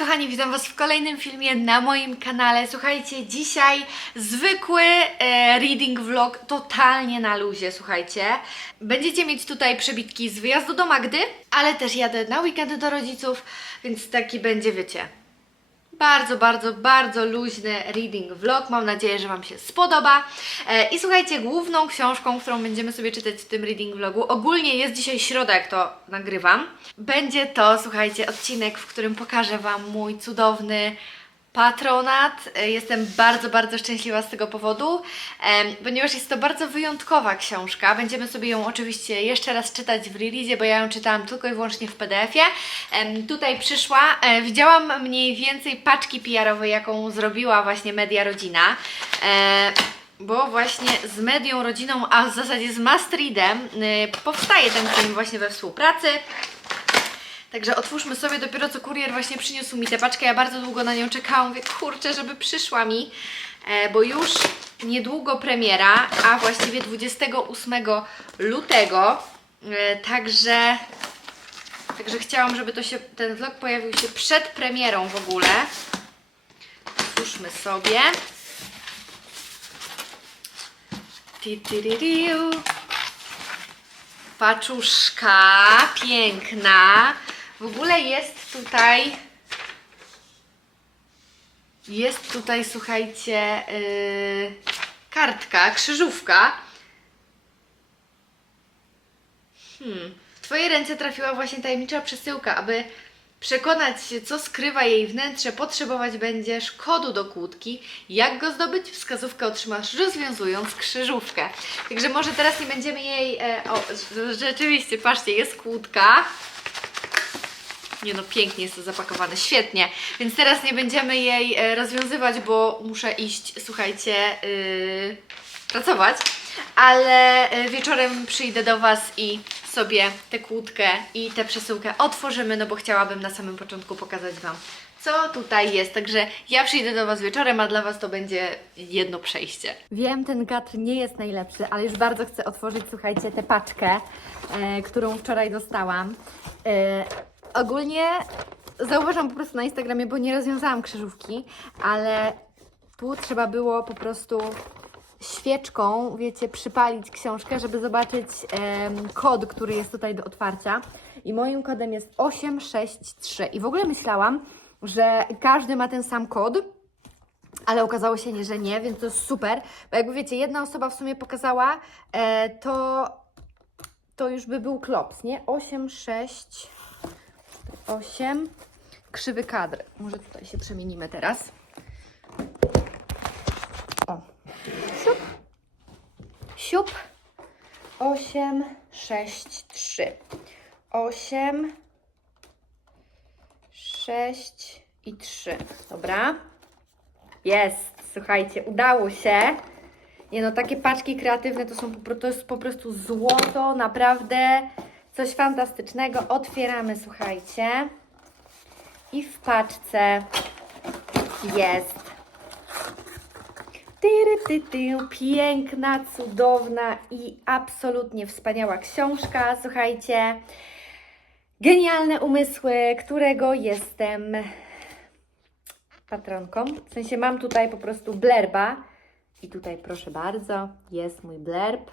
kochani, witam Was w kolejnym filmie na moim kanale. Słuchajcie, dzisiaj zwykły e, reading vlog, totalnie na luzie, słuchajcie. Będziecie mieć tutaj przebitki z wyjazdu do Magdy, ale też jadę na weekendy do rodziców, więc taki będzie, wiecie, bardzo, bardzo, bardzo luźny reading vlog. Mam nadzieję, że Wam się spodoba. E, I słuchajcie, główną książką, którą będziemy sobie czytać w tym reading vlogu, ogólnie jest dzisiaj środa, jak to nagrywam. Będzie to, słuchajcie, odcinek, w którym pokażę Wam mój cudowny patronat. E, Jestem bardzo, bardzo szczęśliwa z tego powodu, ponieważ jest to bardzo wyjątkowa książka. Będziemy sobie ją oczywiście jeszcze raz czytać w releasie, bo ja ją czytałam tylko i wyłącznie w PDF-ie. Tutaj przyszła, e, widziałam mniej więcej paczki PR-owej, jaką zrobiła właśnie Media Rodzina. E, bo właśnie z Medią Rodziną, a w zasadzie z Mastreadem y, powstaje ten film właśnie we współpracy. Także otwórzmy sobie, dopiero co kurier właśnie przyniósł mi tę paczkę, ja bardzo długo na nią czekałam, mówię, kurczę, żeby przyszła mi, e, bo już niedługo premiera, a właściwie 28 lutego, e, także, także chciałam, żeby to się, ten vlog pojawił się przed premierą w ogóle. Otwórzmy sobie. Paczuszka, piękna. W ogóle jest tutaj. Jest tutaj, słuchajcie, yy, kartka, krzyżówka. Hmm. W Twoje ręce trafiła właśnie tajemnicza przesyłka, aby przekonać się, co skrywa jej wnętrze, potrzebować będziesz kodu do kłódki. Jak go zdobyć? Wskazówkę otrzymasz rozwiązując krzyżówkę. Także może teraz nie będziemy jej... E, o, rz- rzeczywiście, patrzcie, jest kłódka. Nie no, pięknie jest to zapakowane, świetnie. Więc teraz nie będziemy jej e, rozwiązywać, bo muszę iść, słuchajcie, yy, pracować. Ale e, wieczorem przyjdę do Was i sobie tę kłódkę i tę przesyłkę otworzymy, no bo chciałabym na samym początku pokazać Wam, co tutaj jest. Także ja przyjdę do Was wieczorem, a dla Was to będzie jedno przejście. Wiem, ten kadr nie jest najlepszy, ale już bardzo chcę otworzyć, słuchajcie, tę paczkę, e, którą wczoraj dostałam. E, ogólnie zauważam po prostu na Instagramie, bo nie rozwiązałam krzyżówki, ale tu trzeba było po prostu świeczką, wiecie, przypalić książkę, żeby zobaczyć em, kod, który jest tutaj do otwarcia. I moim kodem jest 863. I w ogóle myślałam, że każdy ma ten sam kod, ale okazało się, nie, że nie, więc to jest super. Bo jakby wiecie, jedna osoba w sumie pokazała, e, to, to już by był klops, nie? 8, 6, 8. Krzywy kadr. Może tutaj się przemienimy teraz. O. Siup. Siup. 8, 6, 3. 8, 6 i 3. Dobra. Jest. Słuchajcie, udało się. Nie no, takie paczki kreatywne to są po, to jest po prostu złoto, naprawdę coś fantastycznego. Otwieramy, słuchajcie. I w paczce jest piękna, cudowna i absolutnie wspaniała książka. Słuchajcie, genialne umysły, którego jestem patronką. W sensie mam tutaj po prostu blerba. I tutaj proszę bardzo, jest mój blerb.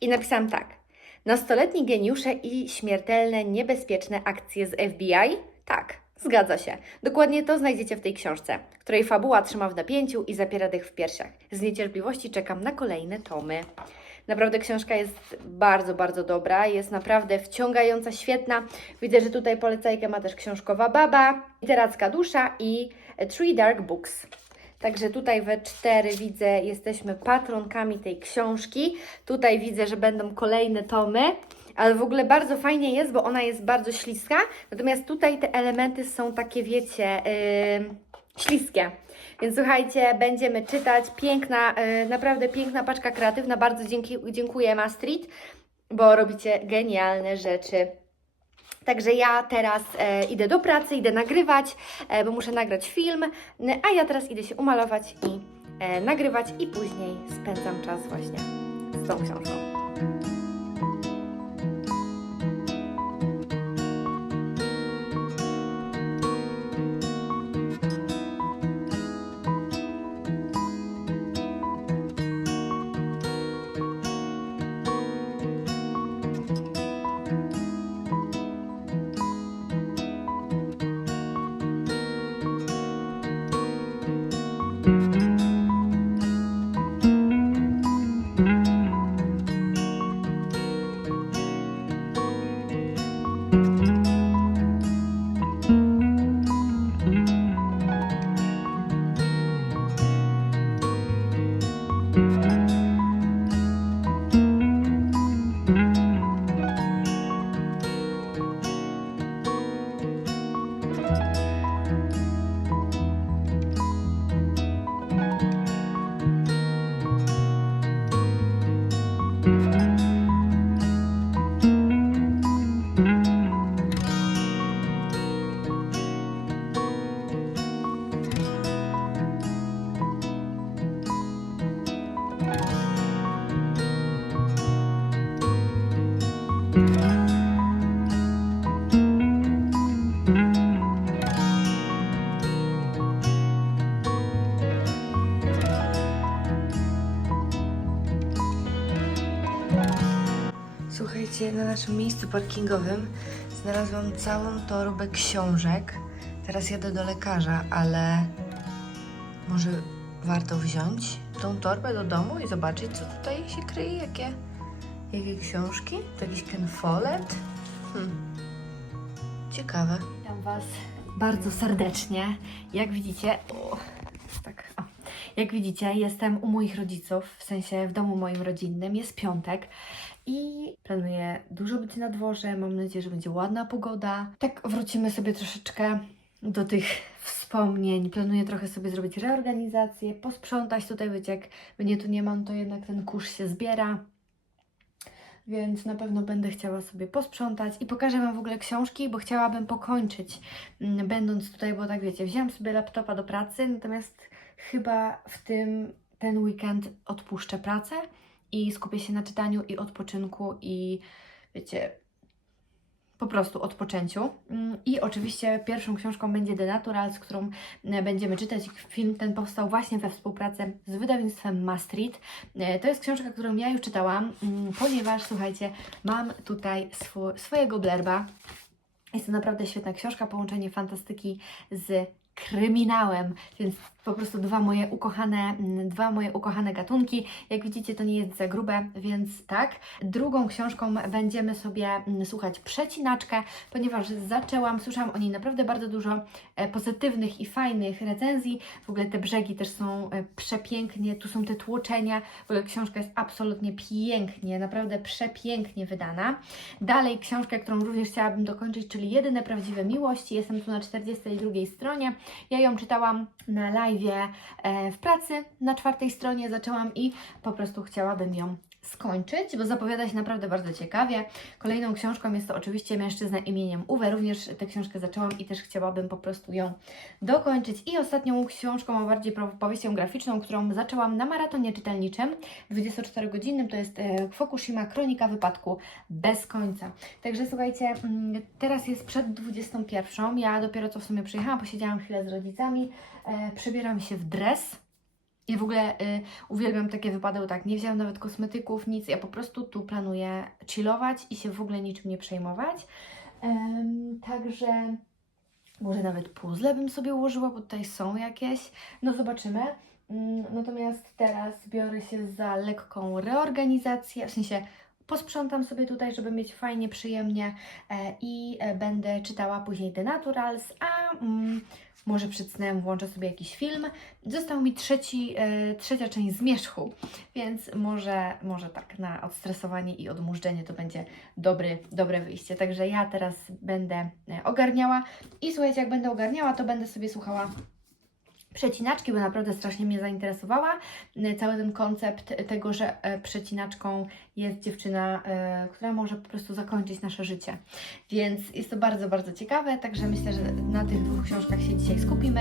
I napisałam tak. Nastoletni geniusze i śmiertelne, niebezpieczne akcje z FBI? Tak, zgadza się. Dokładnie to znajdziecie w tej książce, której fabuła trzyma w napięciu i zapiera dech w piersiach. Z niecierpliwości czekam na kolejne tomy. Naprawdę książka jest bardzo, bardzo dobra, jest naprawdę wciągająca, świetna. Widzę, że tutaj polecajkę ma też książkowa baba, literacka dusza i Three Dark Books. Także tutaj we cztery widzę, jesteśmy patronkami tej książki. Tutaj widzę, że będą kolejne tomy, ale w ogóle bardzo fajnie jest, bo ona jest bardzo śliska. Natomiast tutaj te elementy są takie, wiecie, yy, śliskie. Więc słuchajcie, będziemy czytać. Piękna, yy, naprawdę piękna paczka kreatywna. Bardzo dzięki, dziękuję Mastrit, bo robicie genialne rzeczy. Także ja teraz e, idę do pracy, idę nagrywać, e, bo muszę nagrać film, a ja teraz idę się umalować i e, nagrywać i później spędzam czas właśnie z tą książką. Na naszym miejscu parkingowym znalazłam całą torbę książek. Teraz jadę do lekarza, ale może warto wziąć tą torbę do domu i zobaczyć, co tutaj się kryje, jakie, jakie książki? To jakiś Ken Follett? Hmm. Ciekawe. Witam Was bardzo serdecznie. Jak widzicie, o, tak, o. Jak widzicie, jestem u moich rodziców, w sensie w domu moim rodzinnym. Jest piątek i planuję dużo być na dworze. Mam nadzieję, że będzie ładna pogoda. Tak wrócimy sobie troszeczkę do tych wspomnień. Planuję trochę sobie zrobić reorganizację, posprzątać tutaj, wiecie, jak mnie tu nie mam, to jednak ten kurz się zbiera. Więc na pewno będę chciała sobie posprzątać i pokażę Wam w ogóle książki, bo chciałabym pokończyć, mm, będąc tutaj, bo tak wiecie, wziąłam sobie laptopa do pracy, natomiast chyba w tym ten weekend odpuszczę pracę i skupię się na czytaniu i odpoczynku i wiecie, po prostu odpoczęciu. Mm, I oczywiście pierwszą książką będzie The Naturals, którą e, będziemy czytać. Film ten powstał właśnie we współpracy z wydawnictwem Maastricht. E, To jest książka, którą ja już czytałam, mm, ponieważ słuchajcie, mam tutaj swo- swojego blerba. Jest to naprawdę świetna książka, połączenie fantastyki z kryminałem, więc po prostu dwa moje ukochane, mm, dwa moje ukochane gatunki. Jak widzicie, to nie jest za grube, więc tak. Drugą książką będziemy sobie mm, słuchać Przecinaczkę, ponieważ zaczęłam, słyszałam o niej naprawdę bardzo dużo e, pozytywnych i fajnych recenzji. W ogóle te brzegi też są e, przepięknie, tu są te tłoczenia. W ogóle książka jest absolutnie pięknie, naprawdę przepięknie wydana. Dalej książkę, którą również chciałabym dokończyć, czyli Jedyne Prawdziwe Miłości. Jestem tu na 42 stronie. Ja ją czytałam na live w pracy, na czwartej stronie zaczęłam i po prostu chciałabym ją skończyć, bo zapowiada się naprawdę bardzo ciekawie. Kolejną książką jest to oczywiście Mężczyzna imieniem Uwe. Również tę książkę zaczęłam i też chciałabym po prostu ją dokończyć. I ostatnią książką, a bardziej powieścią graficzną, którą zaczęłam na maratonie czytelniczym 24-godzinnym, to jest e, Fukushima Kronika Wypadku bez końca. Także słuchajcie, mm, teraz jest przed 21. Ja dopiero co w sumie przyjechałam, posiedziałam chwilę z rodzicami, e, przebieram się w dres. Ja w ogóle y, uwielbiam takie wypady, tak, nie wzięłam nawet kosmetyków, nic, ja po prostu tu planuję chillować i się w ogóle niczym nie przejmować. Także może nawet puzzle bym sobie ułożyła, bo tutaj są jakieś, no zobaczymy. Mm, Natomiast teraz biorę się za lekką reorganizację, w sensie posprzątam sobie tutaj, żeby mieć fajnie, przyjemnie e, i e, będę czytała później The Naturals, a mm, może przed snem włączę sobie jakiś film. Został mi trzeci, e, trzecia część Zmierzchu, więc może, może tak na odstresowanie i odmurzczenie to będzie dobry, dobre wyjście. Także ja teraz będę e, ogarniała i słuchajcie, jak będę ogarniała, to będę sobie słuchała przecinaczki, bo naprawdę strasznie mnie zainteresowała. E, Cały ten koncept tego, że e, przecinaczką jest dziewczyna, e, która może po prostu zakończyć nasze życie. Więc jest to bardzo, bardzo ciekawe, także myślę, że na tych dwóch książkach się dzisiaj skupimy.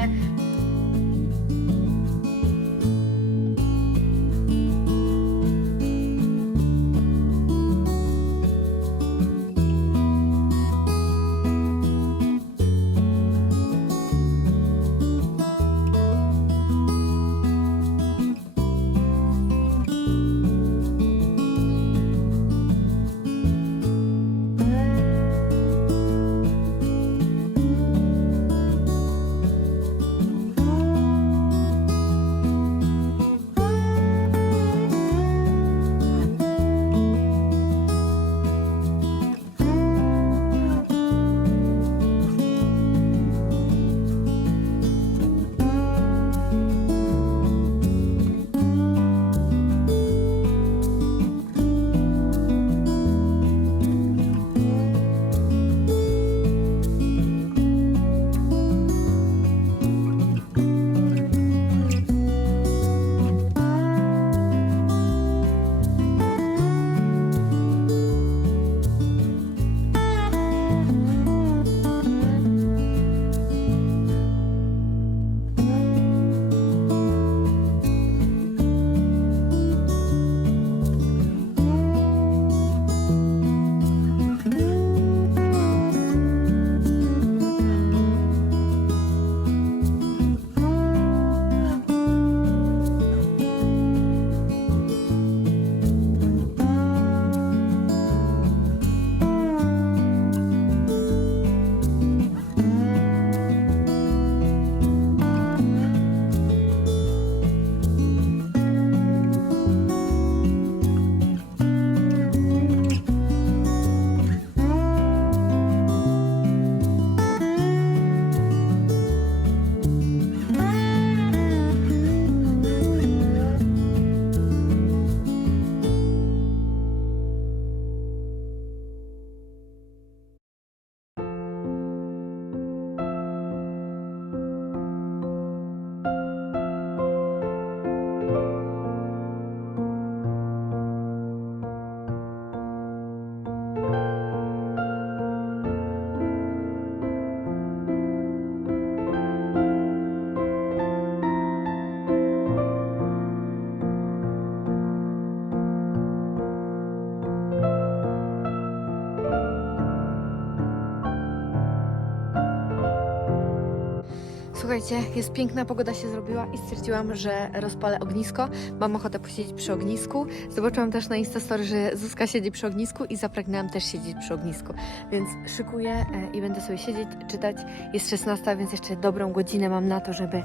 Słuchajcie, jest piękna pogoda się zrobiła i stwierdziłam, że rozpalę ognisko. Mam ochotę posiedzieć przy ognisku. Zobaczyłam też na Instastory, że Zuzka siedzi przy ognisku i zapragnęłam też siedzieć przy ognisku. Więc szykuję e, i będę sobie siedzieć, czytać. Jest 16, więc jeszcze dobrą godzinę mam na to, żeby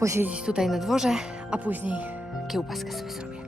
posiedzieć tutaj na dworze, a później kiełbaskę sobie zrobię.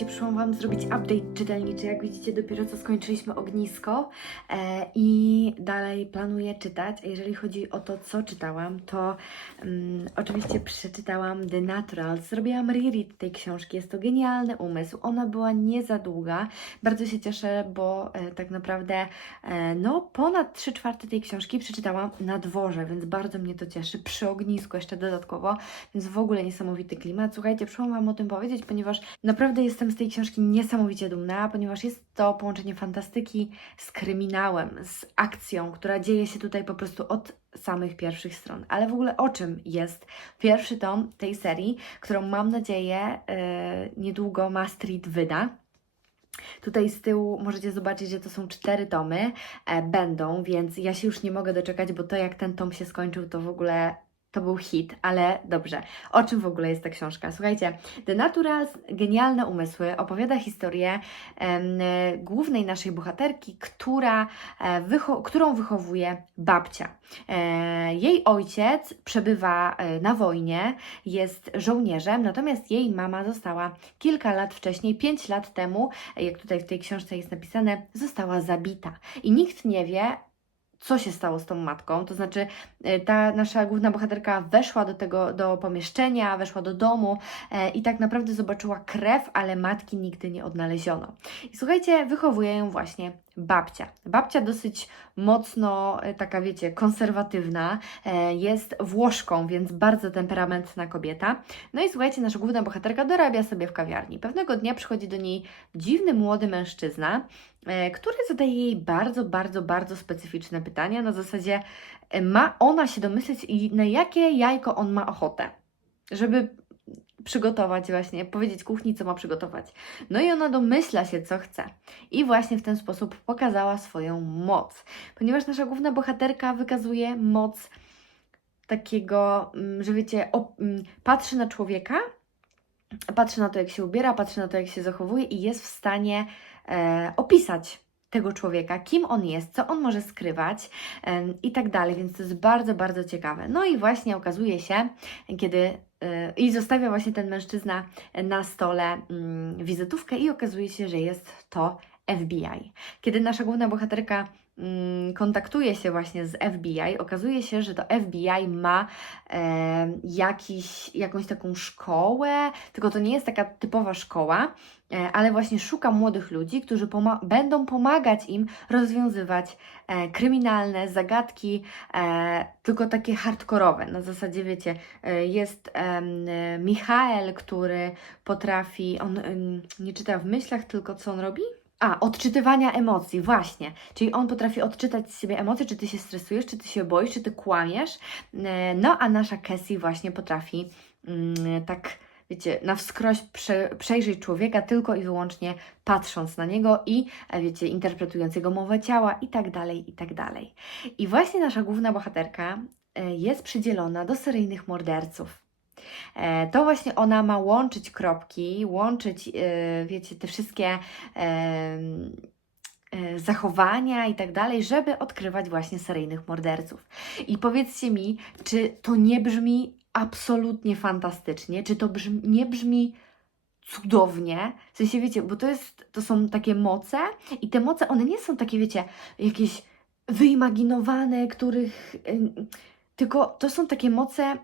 Słuchajcie, przyszłam Wam zrobić update czytelniczy. Jak widzicie, dopiero co skończyliśmy ognisko e, i dalej planuję czytać. Jeżeli chodzi o to, co czytałam, to mm, oczywiście przeczytałam The Naturals. Zrobiłam reread tej książki. Jest to genialny umysł. Ona była nie za długa. Bardzo się cieszę, bo e, tak naprawdę e, no, ponad 3 czwarte tej książki przeczytałam na dworze, więc bardzo mnie to cieszy. Przy ognisku jeszcze dodatkowo, więc w ogóle niesamowity klimat. Słuchajcie, przyszłam Wam o tym powiedzieć, ponieważ naprawdę jestem z tej książki niesamowicie dumna, ponieważ jest to połączenie fantastyki z kryminałem, z akcją, która dzieje się tutaj po prostu od samych pierwszych stron. Ale w ogóle o czym jest pierwszy tom tej serii, którą mam nadzieję yy, niedługo Ma Street wyda. Tutaj z tyłu możecie zobaczyć, że to są cztery tomy, e, będą, więc ja się już nie mogę doczekać, bo to jak ten tom się skończył, to w ogóle to był hit, ale dobrze. O czym w ogóle jest ta książka? Słuchajcie, The Naturals, genialne umysły, opowiada historię em, głównej naszej bohaterki, która, e, wycho- którą wychowuje babcia. E, jej ojciec przebywa e, na wojnie, jest żołnierzem, natomiast jej mama została kilka lat wcześniej, pięć lat temu, jak tutaj w tej książce jest napisane, została zabita. I nikt nie wie, co się stało z tą matką. To znaczy, e, ta nasza główna bohaterka weszła do tego, do pomieszczenia, weszła do domu e, i tak naprawdę zobaczyła krew, ale matki nigdy nie odnaleziono. I słuchajcie, wychowuje ją właśnie babcia. Babcia dosyć mocno, e, taka wiecie, konserwatywna, jest Włoszką, więc bardzo temperamentna kobieta. No i słuchajcie, nasza główna bohaterka dorabia sobie w kawiarni. Pewnego dnia przychodzi do niej dziwny młody mężczyzna, który zadaje jej bardzo, bardzo, bardzo specyficzne pytania. Na zasadzie e, ma ona się domyśleć i na jakie jajko on ma ochotę, żeby przygotować właśnie, powiedzieć kuchni, co ma przygotować. No i ona domyśla się, co chce. I właśnie w ten sposób pokazała swoją moc. Ponieważ nasza główna bohaterka wykazuje moc takiego, mm, że wiecie, mm, patrzy na człowieka, patrzy na to, jak się ubiera, patrzy na to, jak się zachowuje i jest w stanie e, opisać tego człowieka, kim on jest, co on może skrywać i tak dalej, więc to jest bardzo, bardzo ciekawe. No i właśnie okazuje się, kiedy e, i zostawia właśnie ten mężczyzna na stole mm, wizytówkę i okazuje się, że jest to FBI. Kiedy nasza główna bohaterka kontaktuje się właśnie z FBI, okazuje się, że to FBI ma e, jakiś, jakąś taką szkołę, tylko to nie jest taka typowa szkoła, e, ale właśnie szuka młodych ludzi, którzy poma- będą pomagać im rozwiązywać e, kryminalne zagadki, e, tylko takie hardkorowe. Na zasadzie, wiecie, e, jest e, Michael, który potrafi, on em, nie czyta w myślach, tylko co on robi? A, odczytywania emocji, właśnie. Czyli on potrafi odczytać z siebie emocje, czy ty się stresujesz, czy ty się boisz, czy ty kłamiesz. No, a nasza Cassie właśnie potrafi mm, tak, wiecie, na wskroś prze, przejrzeć człowieka tylko i wyłącznie patrząc na niego i, e, wiecie, interpretując jego mowę ciała i tak dalej, i tak dalej. I właśnie nasza główna bohaterka e, jest przydzielona do seryjnych morderców. E, To właśnie ona ma łączyć kropki, łączyć, e, wiecie, te wszystkie e, zachowania i tak dalej, żeby odkrywać właśnie seryjnych morderców. I powiedzcie mi, czy to nie brzmi absolutnie fantastycznie, czy to brzmi, nie brzmi cudownie. W sensie, wiecie, bo to jest, to są takie moce i te moce, one nie są takie, wiecie, jakieś wyimaginowane, których... tylko to są takie moce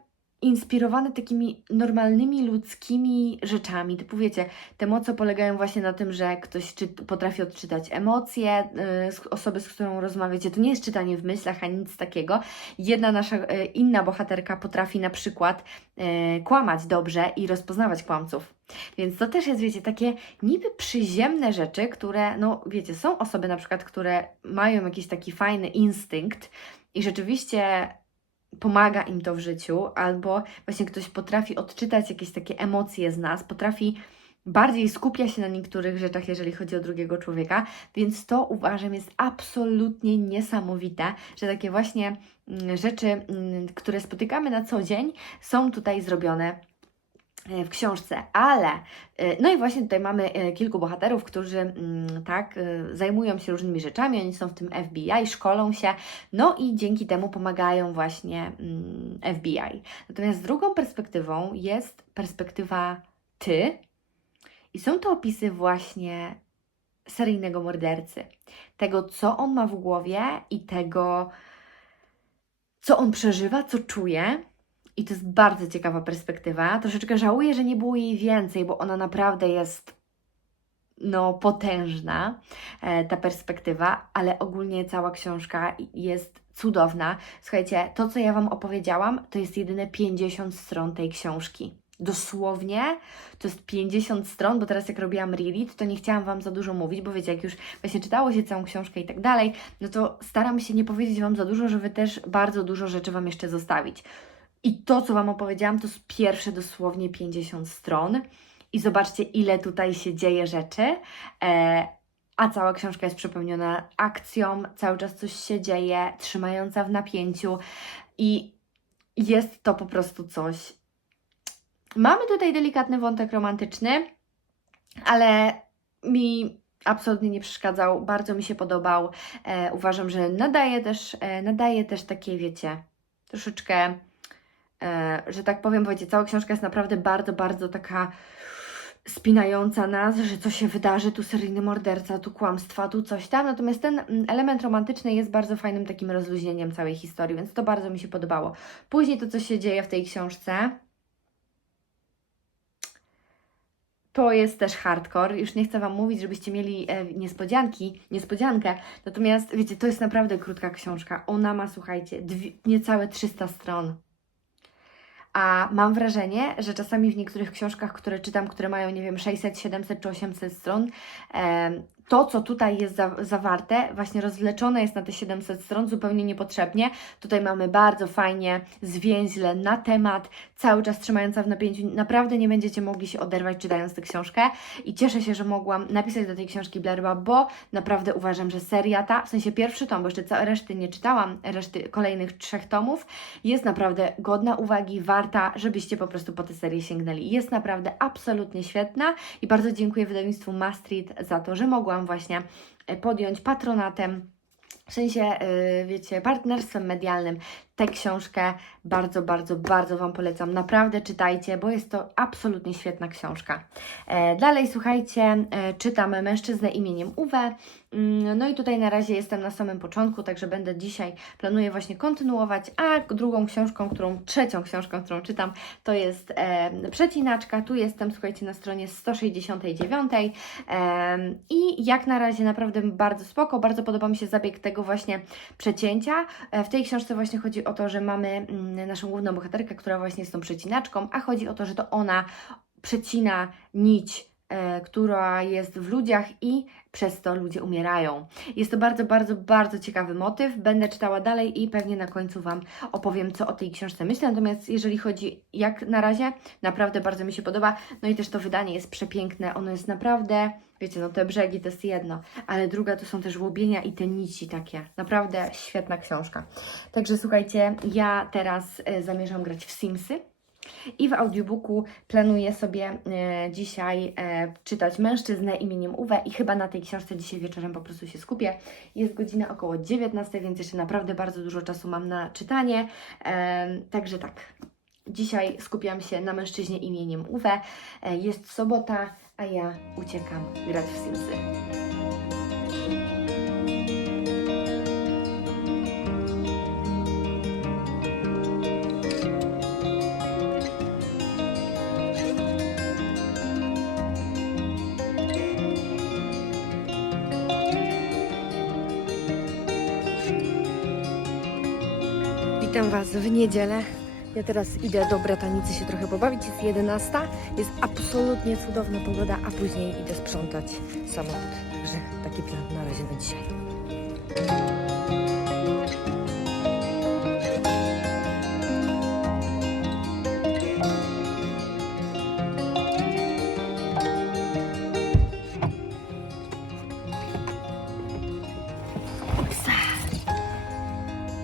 inspirowane takimi normalnymi ludzkimi rzeczami. Typu wiecie, te moce polegają właśnie na tym, że ktoś czy, potrafi odczytać emocje z osoby, z którą rozmawiacie. To nie jest czytanie w myślach, ani nic takiego. Jedna nasza, yy, inna bohaterka potrafi na przykład yy, kłamać dobrze i rozpoznawać kłamców. Więc to też jest, wiecie, takie niby przyziemne rzeczy, które, no wiecie, są osoby na przykład, które mają jakiś taki fajny instynkt i rzeczywiście pomaga im to w życiu, albo właśnie ktoś potrafi odczytać jakieś takie emocje z nas, potrafi bardziej skupia się na niektórych rzeczach, jeżeli chodzi o drugiego człowieka, więc to uważam jest absolutnie niesamowite, że takie właśnie mm, rzeczy, mm, które spotykamy na co dzień, są tutaj zrobione w książce, ale e, no i właśnie tutaj mamy e, kilku bohaterów, którzy mm, tak e, zajmują się różnymi rzeczami, oni są w tym FBI, szkolą się, no i dzięki temu pomagają właśnie mm, FBI. Natomiast drugą perspektywą jest perspektywa ty i są to opisy właśnie seryjnego mordercy, tego co on ma w głowie i tego co on przeżywa, co czuje. I to jest bardzo ciekawa perspektywa. Troszeczkę żałuję, że nie było jej więcej, bo ona naprawdę jest no, potężna, e, ta perspektywa, ale ogólnie cała książka jest cudowna. Słuchajcie, to co ja Wam opowiedziałam, to jest jedyne 50 stron tej książki. Dosłownie to jest 50 stron, bo teraz jak robiłam reread, to nie chciałam Wam za dużo mówić, bo wiecie, jak już właśnie czytało się całą książkę i tak dalej, no to staram się nie powiedzieć Wam za dużo, żeby też bardzo dużo rzeczy Wam jeszcze zostawić. I to, co Wam opowiedziałam, to jest pierwsze dosłownie 50 stron. I zobaczcie, ile tutaj się dzieje rzeczy. E, a cała książka jest przepełniona akcją, cały czas coś się dzieje, trzymająca w napięciu. I jest to po prostu coś. Mamy tutaj delikatny wątek romantyczny, ale mi absolutnie nie przeszkadzał, bardzo mi się podobał. E, uważam, że nadaje też, e, nadaje też takie, wiecie, troszeczkę że tak powiem, wiecie, cała książka jest naprawdę bardzo, bardzo taka spinająca nas, że co się wydarzy, tu seryjny morderca, tu kłamstwa, tu coś tam. Natomiast ten mm, element romantyczny jest bardzo fajnym takim rozluźnieniem całej historii, więc to bardzo mi się podobało. Później to, co się dzieje w tej książce, to jest też hardcore. Już nie chcę Wam mówić, żebyście mieli e, niespodzianki, niespodziankę. Natomiast wiecie, to jest naprawdę krótka książka. Ona ma, słuchajcie, dwie, niecałe 300 stron. A mam wrażenie, że czasami w niektórych książkach, które czytam, które mają, nie wiem, 600, 700 czy 800 stron, to, co tutaj jest za, zawarte, właśnie rozwleczone jest na te 700 stron zupełnie niepotrzebnie. Tutaj mamy bardzo fajnie zwięźle na temat, cały czas trzymająca w napięciu. Naprawdę nie będziecie mogli się oderwać czytając tę książkę i cieszę się, że mogłam napisać do tej książki Blerba, bo naprawdę uważam, że seria ta, w sensie pierwszy tom, bo jeszcze całe reszty nie czytałam, reszty kolejnych trzech tomów, jest naprawdę godna uwagi, warta, żebyście po prostu po tę serię sięgnęli. Jest naprawdę absolutnie świetna i bardzo dziękuję wydawnictwu Mastrit za to, że mogłam właśnie e, podjąć patronatem, w sensie, yy, wiecie, partnerstwem medialnym tę książkę. Bardzo, bardzo, bardzo Wam polecam. Naprawdę czytajcie, bo jest to absolutnie świetna książka. E, dalej, słuchajcie, e, czytam Mężczyznę imieniem Uwe. Mm, No i tutaj na razie jestem na samym początku, także będę dzisiaj, planuję właśnie kontynuować, a drugą książką, którą, trzecią książką, którą czytam, to jest e, Przecinaczka. Tu jestem, słuchajcie, na stronie 169 e, i jak na razie naprawdę bardzo spoko, bardzo podoba mi się zabieg tego właśnie przecięcia. W tej książce właśnie chodzi o to, że mamy mm, naszą główną bohaterkę, która właśnie jest tą przecinaczką, a chodzi o to, że to ona przecina nić e, która jest w ludziach i przez to ludzie umierają. Jest to bardzo, bardzo, bardzo ciekawy motyw. Będę czytała dalej i pewnie na końcu Wam opowiem, co o tej książce myślę. Natomiast jeżeli chodzi, jak na razie, naprawdę bardzo mi się podoba. No i też to wydanie jest przepiękne. Ono jest naprawdę, wiecie, no te brzegi to jest jedno, ale druga to są też łobienia i te nici takie. Naprawdę świetna książka. Także słuchajcie, ja teraz e, zamierzam grać w Simsy. I w audiobooku planuję sobie e, dzisiaj e, czytać Mężczyznę imieniem Uwe i chyba na tej książce dzisiaj wieczorem po prostu się skupię. Jest godzina około 19, więc jeszcze naprawdę bardzo dużo czasu mam na czytanie. E, także tak, Dzisiaj skupiam się na mężczyźnie imieniem Uwe. E, Jest sobota, a ja uciekam grać w Simsy. Witam Was w niedzielę. Ja teraz idę do bratanicy się trochę pobawić. Jest 11. Jest absolutnie cudowna pogoda, a później idę sprzątać samochód. Także taki plan na razie na dzisiaj.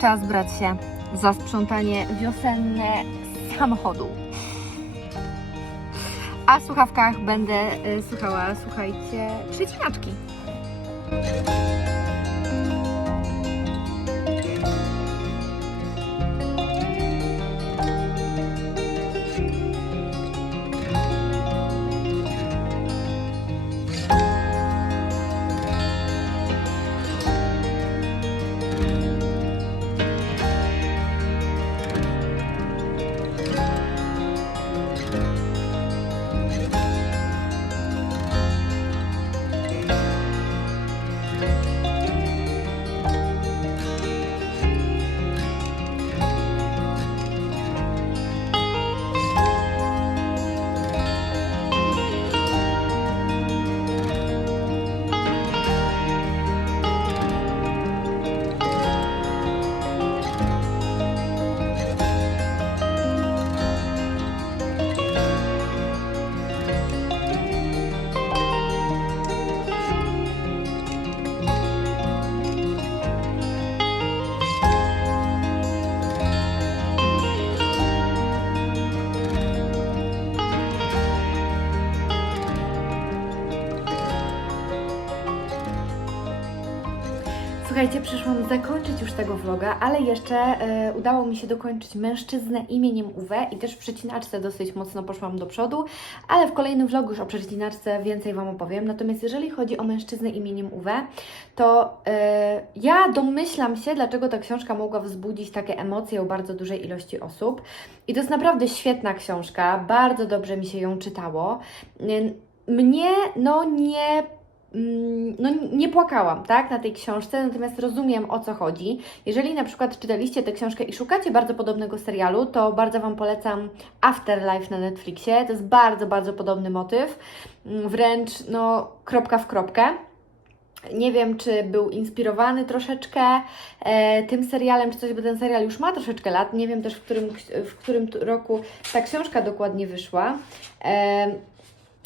Czas brać się za sprzątanie wiosenne samochodu. A w słuchawkach będę y, słuchała, słuchajcie, przecinaczki. Słuchajcie, przyszłam zakończyć już tego vloga, ale jeszcze e, udało mi się dokończyć mężczyznę imieniem Uwe i też w przecinaczce dosyć mocno poszłam do przodu, ale w kolejnym vlogu już o przecinaczce więcej Wam opowiem. Natomiast jeżeli chodzi o mężczyznę imieniem Uwe, to e, ja domyślam się, dlaczego ta książka mogła wzbudzić takie emocje u bardzo dużej ilości osób. I to jest naprawdę świetna książka, bardzo dobrze mi się ją czytało. Mnie, no nie no nie płakałam, tak, na tej książce, natomiast rozumiem o co chodzi. Jeżeli na przykład czytaliście tę książkę i szukacie bardzo podobnego serialu, to bardzo Wam polecam Afterlife na Netflixie. To jest bardzo, bardzo podobny motyw, Mm, wręcz no kropka w kropkę. Nie wiem, czy był inspirowany troszeczkę e, tym serialem, czy coś, bo ten serial już ma troszeczkę lat. Nie wiem też, w którym, w którym roku ta książka dokładnie wyszła. E,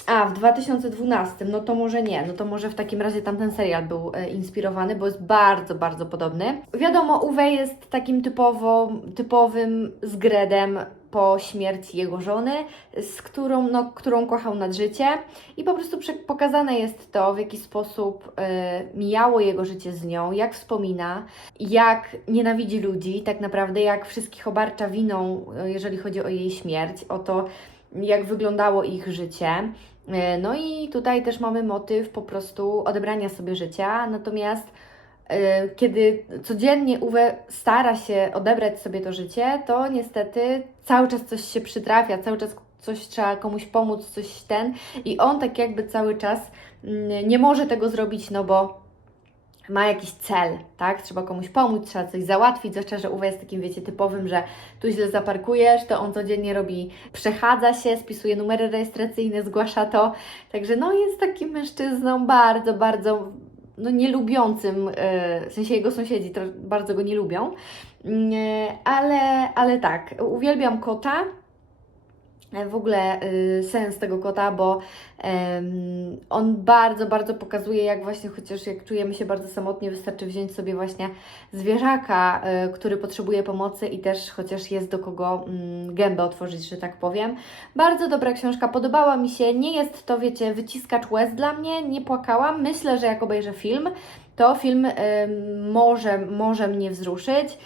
a, w 2012, no to może nie, no to może w takim razie tamten serial był e, inspirowany, bo jest bardzo, bardzo podobny. Wiadomo, Uwe jest takim typowo, typowym zgredem po śmierci jego żony, z którą, no, którą kochał nad życie. I po prostu pokazane jest to, w jaki sposób e, mijało jego życie z nią, jak wspomina, jak nienawidzi ludzi, tak naprawdę jak wszystkich obarcza winą, e, jeżeli chodzi o jej śmierć, o to, jak wyglądało ich życie. E, No i tutaj też mamy motyw po prostu odebrania sobie życia, natomiast e, kiedy codziennie Uwe stara się odebrać sobie to życie, to niestety cały czas coś się przytrafia, cały czas coś trzeba komuś pomóc, coś ten i on tak jakby cały czas mm, nie może tego zrobić, no bo ma jakiś cel, tak? Trzeba komuś pomóc, trzeba coś załatwić, zwłaszcza, że Uwe jest takim, wiecie, typowym, że tu źle zaparkujesz, to on codziennie robi, przechadza się, spisuje numery rejestracyjne, zgłasza to, także no jest takim mężczyzną bardzo, bardzo no nielubiącym, yy, w sensie jego sąsiedzi bardzo go nie lubią, Yy, ale, ale tak, uwielbiam kota, w ogóle y, sens tego kota, bo on bardzo, bardzo pokazuje, jak właśnie, chociaż jak czujemy się bardzo samotnie, wystarczy wziąć sobie właśnie zwierzaka, y, który potrzebuje pomocy i też chociaż jest do kogo mm, gębę otworzyć, że tak powiem. Bardzo dobra książka, podobała mi się, nie jest to, wiecie, wyciskacz łez dla mnie, nie płakałam, myślę, że jak obejrzę film, to film może, może mnie wzruszyć.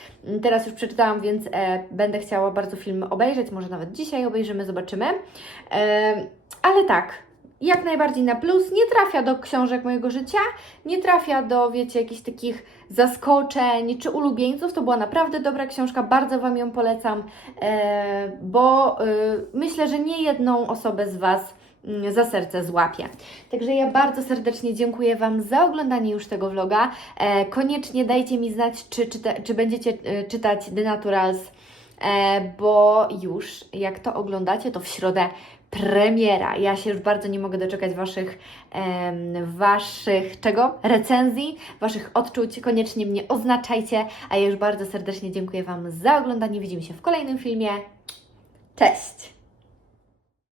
Teraz już przeczytałam, więc e, będę chciała bardzo film obejrzeć, może nawet dzisiaj obejrzymy, zobaczymy. Ale tak, jak najbardziej na plus. Nie trafia do książek mojego życia, nie trafia do, wiecie, jakichś takich zaskoczeń czy ulubieńców. To była naprawdę dobra książka, bardzo Wam ją polecam, e, bo e, myślę, że nie jedną osobę z Was za serce złapie. Także ja bardzo serdecznie dziękuję Wam za oglądanie już tego vloga. E, koniecznie dajcie mi znać, czy, czyta, czy będziecie e, czytać The Naturals, e, bo już jak to oglądacie, to w środę premiera. Ja się już bardzo nie mogę doczekać Waszych, Waszych czego? Recenzji, Waszych odczuć. Koniecznie mnie oznaczajcie, a ja już bardzo serdecznie dziękuję Wam za oglądanie. Widzimy się w kolejnym filmie. Cześć!